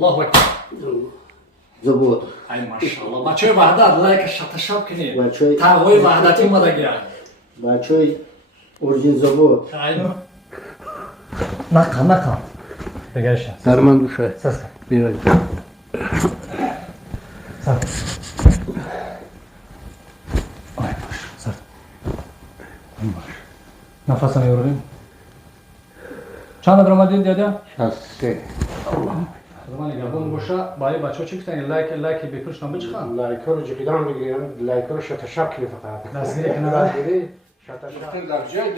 الله اکبر. زبط. ای ماشاءالله. بچه‌ی وحدت لایک شاتشاب کنید. بچه‌ی تقوی وحدتی اومده گیرن. بچه‌ی اورجین زبط. اینو نکن. بگیرش. سرمان گوشه. سس. بیاید. سر. آی باش. سر. باش. نفس میبریم. چند در اومدین دیده؟ 63. زمان نگهبان باشه. برای بچه‌ها چی گفتن؟ لایک بفرستن بچخن. لایک رو جیگران بگیرن. لایک رو شاتشاب کنی فقط. دستگیری کنه داره. دستگیری شاتشاب. دکتر در جای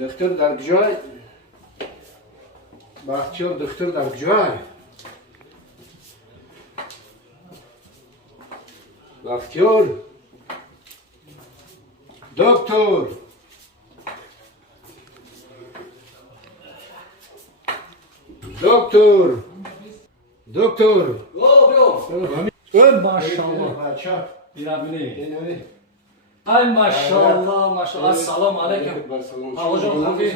دکتر در جای. بختیار دکتر در جای. بختیار دکتر دکتر ماشاءالله. بیرابینی. ای ماشاءالله ماشاءالله. السلام علیکم. آقا جان خوبی؟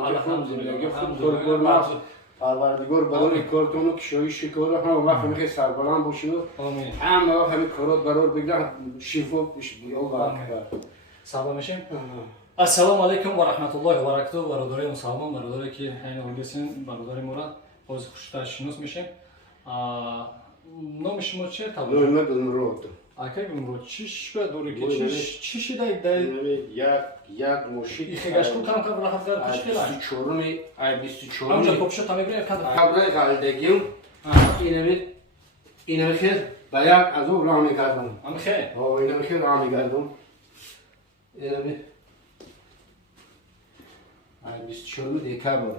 الحمدلله. پروردگار برای کارتونو کشایی شکر هم وقت میخوای سربلند باشین آمین. همه همین کارات برای بگیرن شفا بشه الله اکبر. سلام میشیم. السلام علیکم و رحمت الله و برکاته. برادرای مسلمان، برادری که این اودیسین، برادری مورا باز خوشتر شناس میشیم. نام شما چیه؟ نه نگم رود. اکی بگم چیش به دوری که چیشی دای یک موشی ایخگاش کو کام کار راحت کرد چی کلا 24 ای 24 اونجا کوپشو تا میگیره کد خبر قلدگیم اینو خیر بیان از او راه میگردم ام خیر اینو خیر راه میگردم اینو ای 24 دیگه بار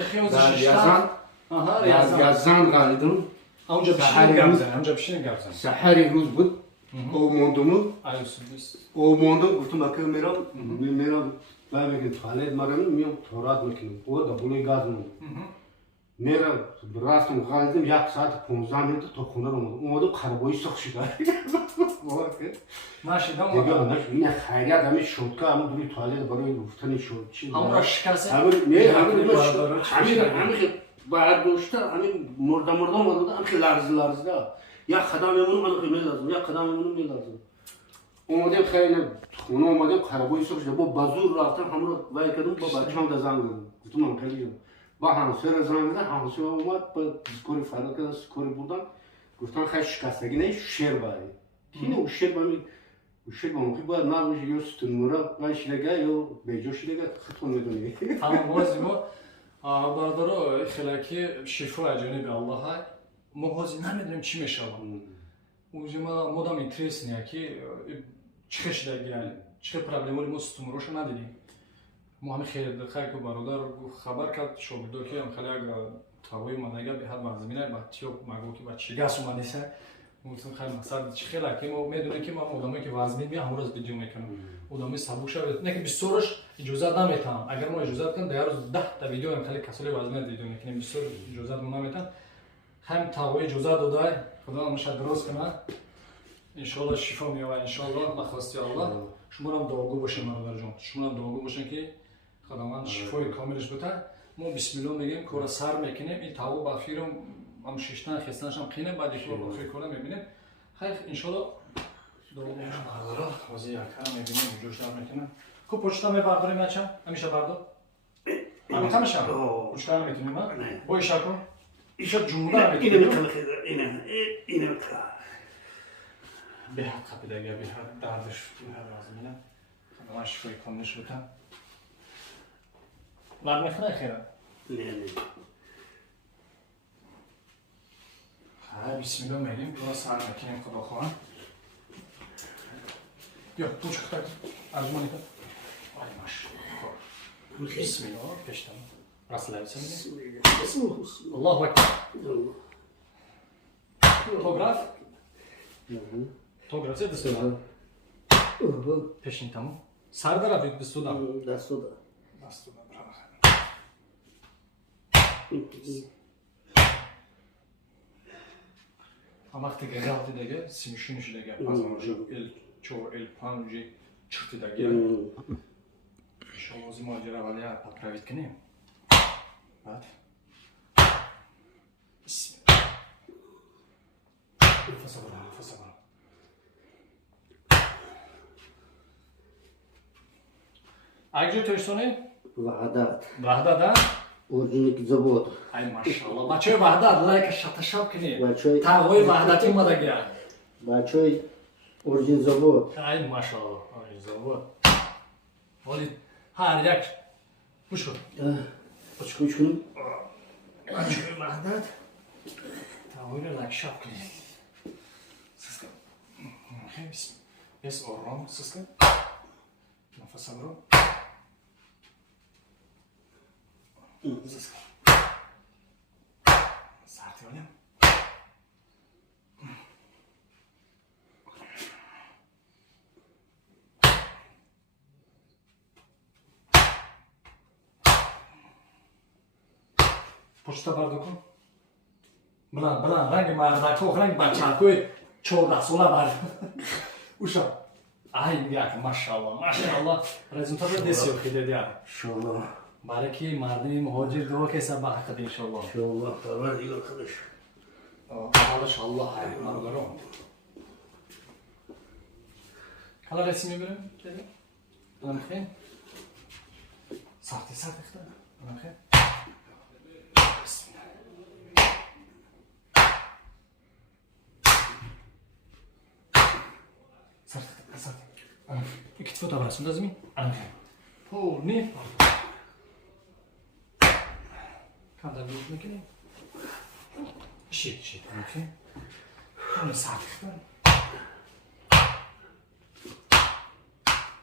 خیوز در ششتا یزن آها یزن قلدم اونجا بشین گامزن اونجا بشین گامزن سحری روز بود او موندم آیو سوبیس او موندم گفتم اگه میرم بمیگم توالت میام تورات میکنم او دبولی گاز میرم رفتم غلطم 1 ساعت 15 دقیقه تا خونه رو اومدم خرابایی سخت شده نشیدم دیگه این خیریت همین شوکا هم دوری توالت برای گفتن شد چی اون شکسته همین برداشته همین مرده اومده همین لرزده یا خدام میمونم من خیلی لازم یا خدام میلازم اومدم خیلی خونه اومدم خرابایی سخت شده با بازور رفتم همون وای کردم با بچه‌ام زنگ زدم گفتم من خیلی با همسر زنگ زدم همسر اومد با سکوری فردا کردن سکوری بردن گفتن خیلی شکستگی نه شیر باری اینو شیر بامون باید نباشه یا ستونمورا و شیرگاه یا بیجا شیرگاه خطون میدونی تمام بازی ما برادر خلاکی شفا جانب الله های ما بازی نمیدونیم چی میشه اونجا ما مدام اینترس نیه که چه شده گیرن چه پرابلمایی ما ستونموراش ندیدیم ما همین خیلی که برادر خبر کرد شاگردو که هم خیلی تاوی اومده به هر مزمینه با تیو مگو که با چیگاس اومده سه گفتم خیلی مثلا چه خیلی که ما میدونه که ما آدمایی که وزن میام همون روز ویدیو میکنم آدمی سبوک شد نه که 20 اجازه نمیتونم اگر ما اجازه کنم در روز 10 تا ویدیو هم خیلی کسایی وزن ویدیو میکنیم 20 اجازه نمیتونم هم تاوی اجازه داده خدا مشا درست کنه ان شاء الله شفا میاد ان شاء الله نخواستی الله شما هم دعاگو باشین برادر جان شما هم دعاگو باشین که خداوند شفای کاملش بده ما بسم الله میگیم کار سر میکنیم این تاو با فیرم هم ششتن خستنش هم خینه بعد یک بار فکر کنم میبینیم خیر ان شاء الله دعاگو باشین برادر واسه یک کار میبینیم جوش دار میکنم کو پشت می برداریم بچا همیشه بردار همیشه پشت میتونیم ما با اشاره ایشا جمله میتونیم اینو به حق پیدا به حق دردش به هر لازمه خداوند شفای کاملش بده مرد میخنه خیره نه بسم الله میگیم تو سر میکنیم خدا خواهد یا تو چه خواهد ارزمانی کن آره ماش بسم الله پشتم رسل هایسم الله اکبر تو گرفت تو گرفت دست دادم پشین تمام سر داره بید دست دادم دست دادم هم وقتی که رفتی دیگه سیمشونش دیگه پازمانجی ال پانجی چرتی دیگه شما از ماجرا ولی پاپراویت کنیم بعد Bismillah. Nefes al, nefes al. Agcı törsoni? Vahdat. Vahda. Orijinlik zavod. Ay maşallah. Bachey Vahda, like şataşap kini. Bachey- Tağoy Vahdatı mı da gel? Bachey orijin zavod. Ay maşallah. Ay zavod. Vali her yak. Kuş kod. Üç gün. Bachey Vahda. Tağoy like şap kini. Sıska. Yes oran sıska. Nefes al. Sıska. Sert olayım. Poczta bardakon. Bilan, rangi mardakoh, rangi bachakoy, chordasola bar. Usha. Ay yak, maşallah. Rezultatı desiyor ki dedi ya. İnşallah. Baraki mardi muhacir dua kesa bakad inşallah. İnşallah. Perver arkadaş. Allah. Margaron. Hala resmi birim dedi. Ana bakayım. Sartı işte. Ana bakayım. Bismillah. Sartı. Ana. İki fotoğrafını da zmi. Ana bakayım. Oh, ne? Kadar büyük mü ki? Şey. Okey. Bunu sartıktan.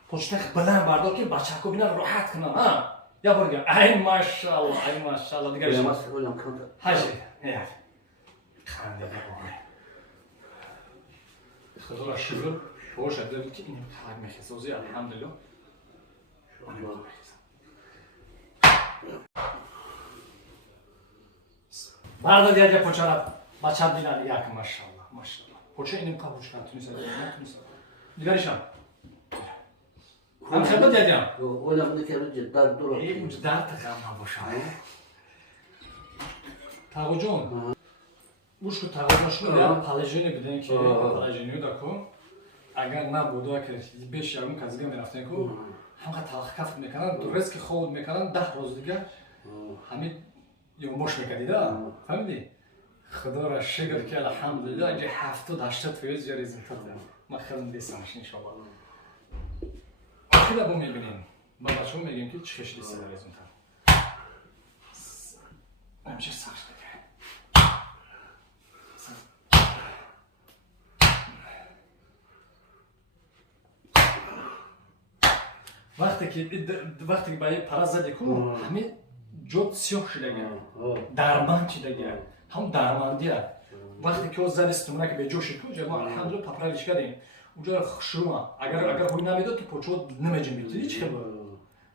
Poçtak bilan bardo ki bachako bilan rohat kunam ha. Ya borga. Ay maşallah. Digar şey. Yemez hocam kanka. Haji. Ya. Khande boy. Xudoga shukr. Xo'sh, dedi ki inim xabar mehs o'zi alhamdulillah. İnşallah. Bardo diye poçarap bachab bilan yak maşallah. Poça inim qabushkan tunisa. Digar isham. Ham xabar dedim. Hocam ne kadar ciddi dur. İyi bu dert tıkanma boşa. Tağucun. Bu şu tağucun şunu ya palajini bilin ki palajini da ko. Agar na budu ki 5 yarım kazıga meraften ko. Hamka tağkaf mekan durres ki xod mekan 10 roz diga. Hamid yumuş mekadi da. Fahmdi? Xudo ra shukr ki alhamdulillah ge 70-80% ya rezultat. Ma xalim desamsh inşallah. Kida bu میبینیم بعد شما میگیم که چه کشیدی سر رزومتر همیشه سخت دیگه وقتی که برای پرز زدی کو همه جد سیاه شده گه درمان چیده گه هم درماندیه وقتی که او زد استمونه که به جوشی کو جمع الحمدلله پپرلیش کردیم اونجا شروع اگر هوی نمیداد که پوچو نمیجم بیتی هیچ خبر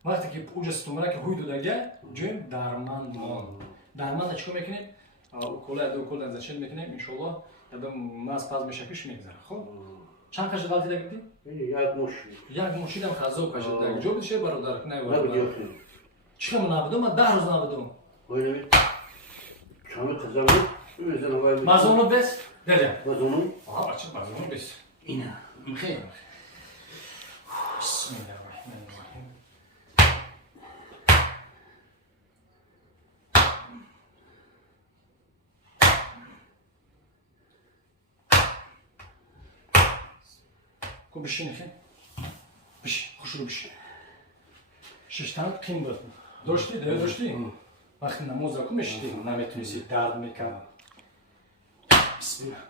وقتی که اونجا ستومره که هوی دادگه جیم درمان چیکار میکنیم کل انزشن میکنیم ان شاء الله یادم ماس پاز میشه پیش میگذره خب چند کاش غلطی داشتی یک مشیدم خازو کاش داشت جو بشه برادر نه چیکار نبودم من 10 روز نبودم Öyle çamı kazandı. Özden havayı. مازونو بس دیدم Mazonu. آها açık مازونو بس İne. خير بسم الله الرحمن الرحيم كو بشي نخي بشي خشرو بشي ششتان قيم بود داشتی وقتی نماز رو میشتی نمیتونستی درد میکنه بسم الله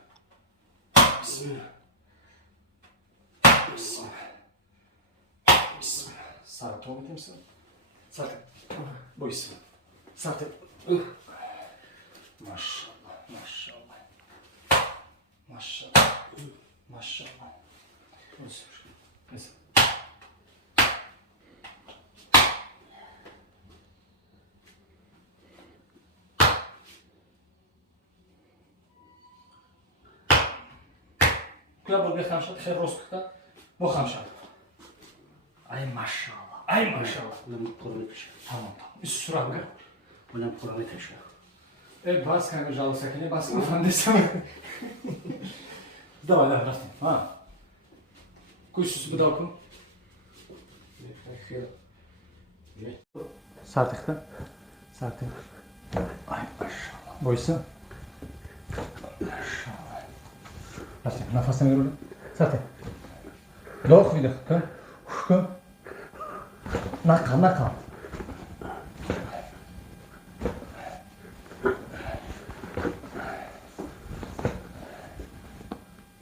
سرطان میتونیم سرطان بایست سرطان ماشاءالله Neyse. Kula bol bexamşat, xeyr roskutda bu xamşat. Ay maşallah. Ulan Kur'an'ı taşı. Tamam. Üst suratga. Ulan Kur'an'ı taşı. Бас, как пожалуйста, не бас, уфандисам. Давай, растем. Куйсус будалку. Сартыхта. Сартых. Ay maşallah. Boysa. Maşallah. Rastım. Nefesini ver oğlum. Sартых. Loh видах. Kom. Nakal, nakal.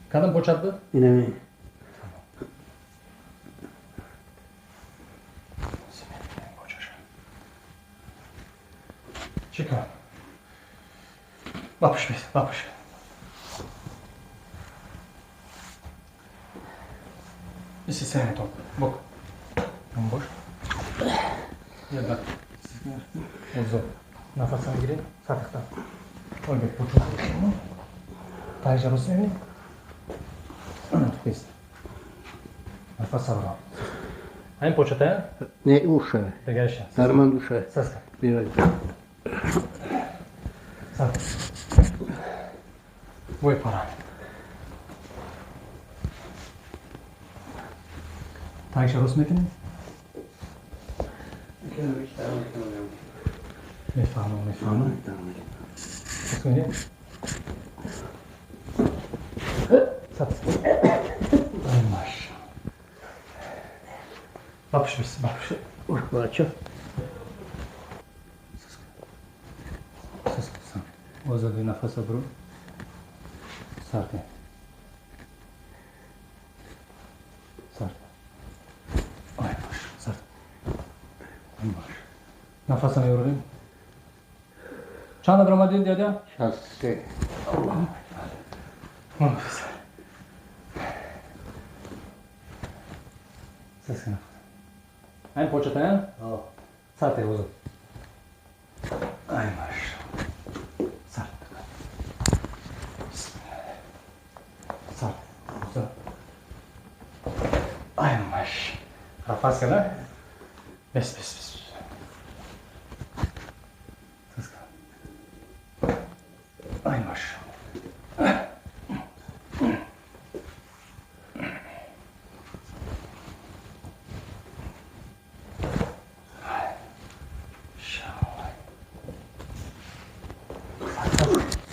Kadın boşalttı. Yine mi? Çıkar. Bakış bir, bakış. İşte sen top. Bak. Boş. Ya da. Uzun. Nefesine girin. Sarıktan. Oldu. Bu çok uzun. Taycar olsun evi. Biz. Nefes al. Hayır poçete. Ne uşa? De gelişe. Darman uşa. Saska. Biraz. Sağ. Vay para. Taycar olsun evi. Mefano, mefano. Sesini. Sat. Ay maş. Bakış biz, bakış. Urbaçı. Ses. Ozadı nefes alırım. Sartı. Sartı. Ay maş. Sartı. Ay maş. Nefes alıyorum. Çanda drama değil dede. Şahsı. Allah'ım. Nefes. Sesini. Aynı poçete ya? Sartı uzun. Ay maş. Sartı. Sartı. Uzun. Ay maş. Rapas kana? Bes bes bes. Ay maşallah.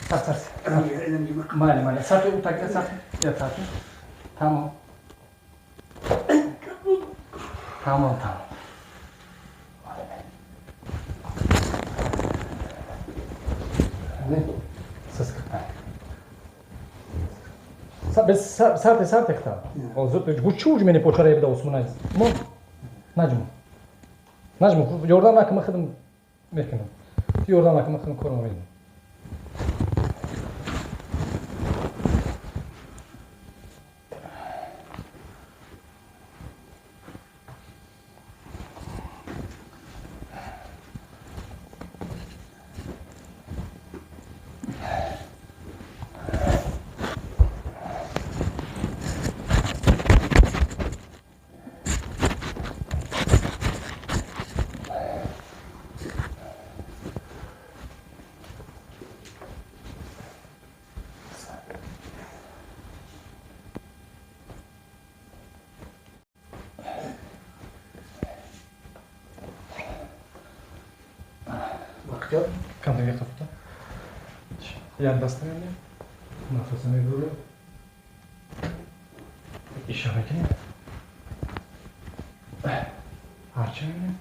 Sat. Male. Sat utakta sat. Ya sat. Tamam. Tamam. Ne? Ses kıtma. Sarte kıta. O zıp. Bu çuğucu beni poçaraya bir de Osman'a. Mu? Najmu. Yordan akımı kıdım. Merkenim. Yordan akımı kıdım koruma benim. Kandı bir kapıda. Yan bastırıyor ya. Nefesini veriyor. İşaretini. Harçayını.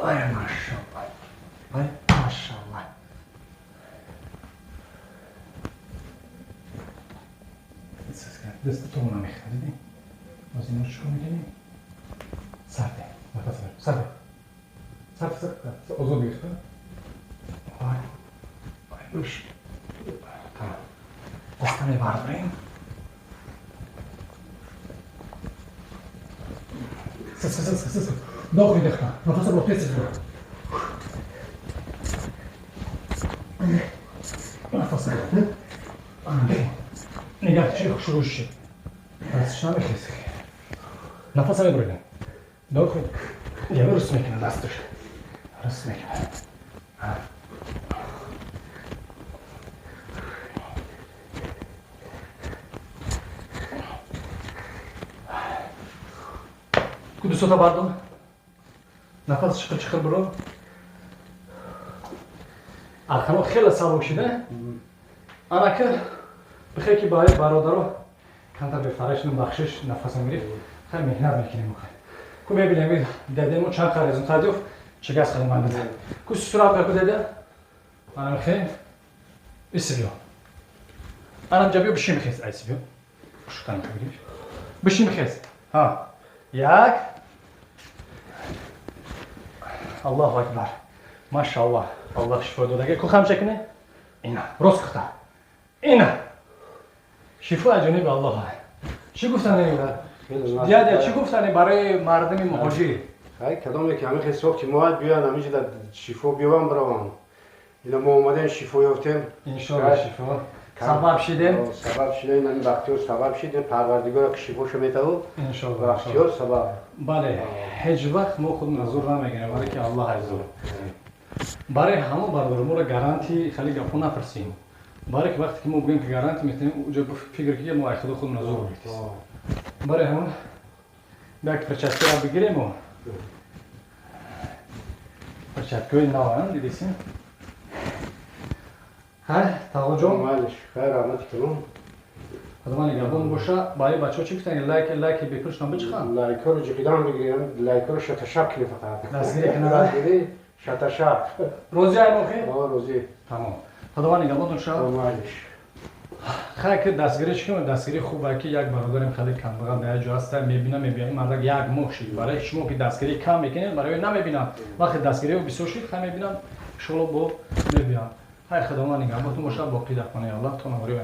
Ay maşallah. Ay maşallah. Desde toma una mezcla, ¿sí? Así no es como que Sarte. Nefes ver. Sarte. Sarte. Uzun bir yıkı. Ay. Ay. Üş. Tamam. Hastaneye vardırayım. Sık. Doğru yıkı. Nefes al. Nefes al. Nefes al. Не гачи хрущи. Расшаме хесик. Nefes al buraya. Doğru. Ya verirsin ekine bastır. راست میگه. کدو سوتا بردم نفس چخر برو ارکانو خیلی سبک شده انا که بخیر که باید برادرو کانتر به فرشتون بخشش نفس میگیری خیلی مهنت میکنیم کو ببینیم دادمون چند خریزم تادیف چه گاز خیلی من بده کو سراب کو داده انا خیلی اسیبیو انا جابیو بشیم خیز اسیبیو شو کنم بگیرش بشیم خیز ها یک الله اکبر ماشاءالله الله شفا داده کو خم شکنه اینا راست کتا اینا شفا جناب الله چی گفتن اینا دیگه چی گفتن برای مردم مهاجر های کدام که همین حساب که ما بیان همیشه در شفا بیوام برام اینا ما اومدن شفا یافتیم ان شاء الله شفا سبب شدیم سبب شدیم این وقتی سبب شدیم پروردگار که شفا شو میتاو ان شاء الله وقتی سبب بله هیچ وقت ما خود نظر نمیگیریم ولی که الله عزوجل برای همه برادر ما گارانتی خیلی گپو نپرسیم برای که وقتی که ما بگیم که گارانتی میتونیم اونجا فکر کنیم ما خود خود نظر بگیریم برای همون یک پرچسته را بگیریم و پرچسته نوان دیدیم ها توجه مالش خیر آمد کنم خدمانی گابون باشه برای بچه‌ها چی گفتن لایک بپرسن بچخان لایک رو جیدان بگیریم لایک رو شتشک کنی فقط دستگیری کنه دستگیری شتشک روزی ای موقع روزی تمام خدمانی گابون شو مالش خیلی که دستگیریش کنم دستگیری خوبه که یک برادرم خیلی کم بغل در جا هست میبینم مرد یک ماه شد برای شما که دستگیری کم میکنید برای نمیبینم وقتی دستگیری رو بسیار شد خیلی میبینم شغل با میبینم های خدمانی گابون باشه باقی در خانه الله تو نواری و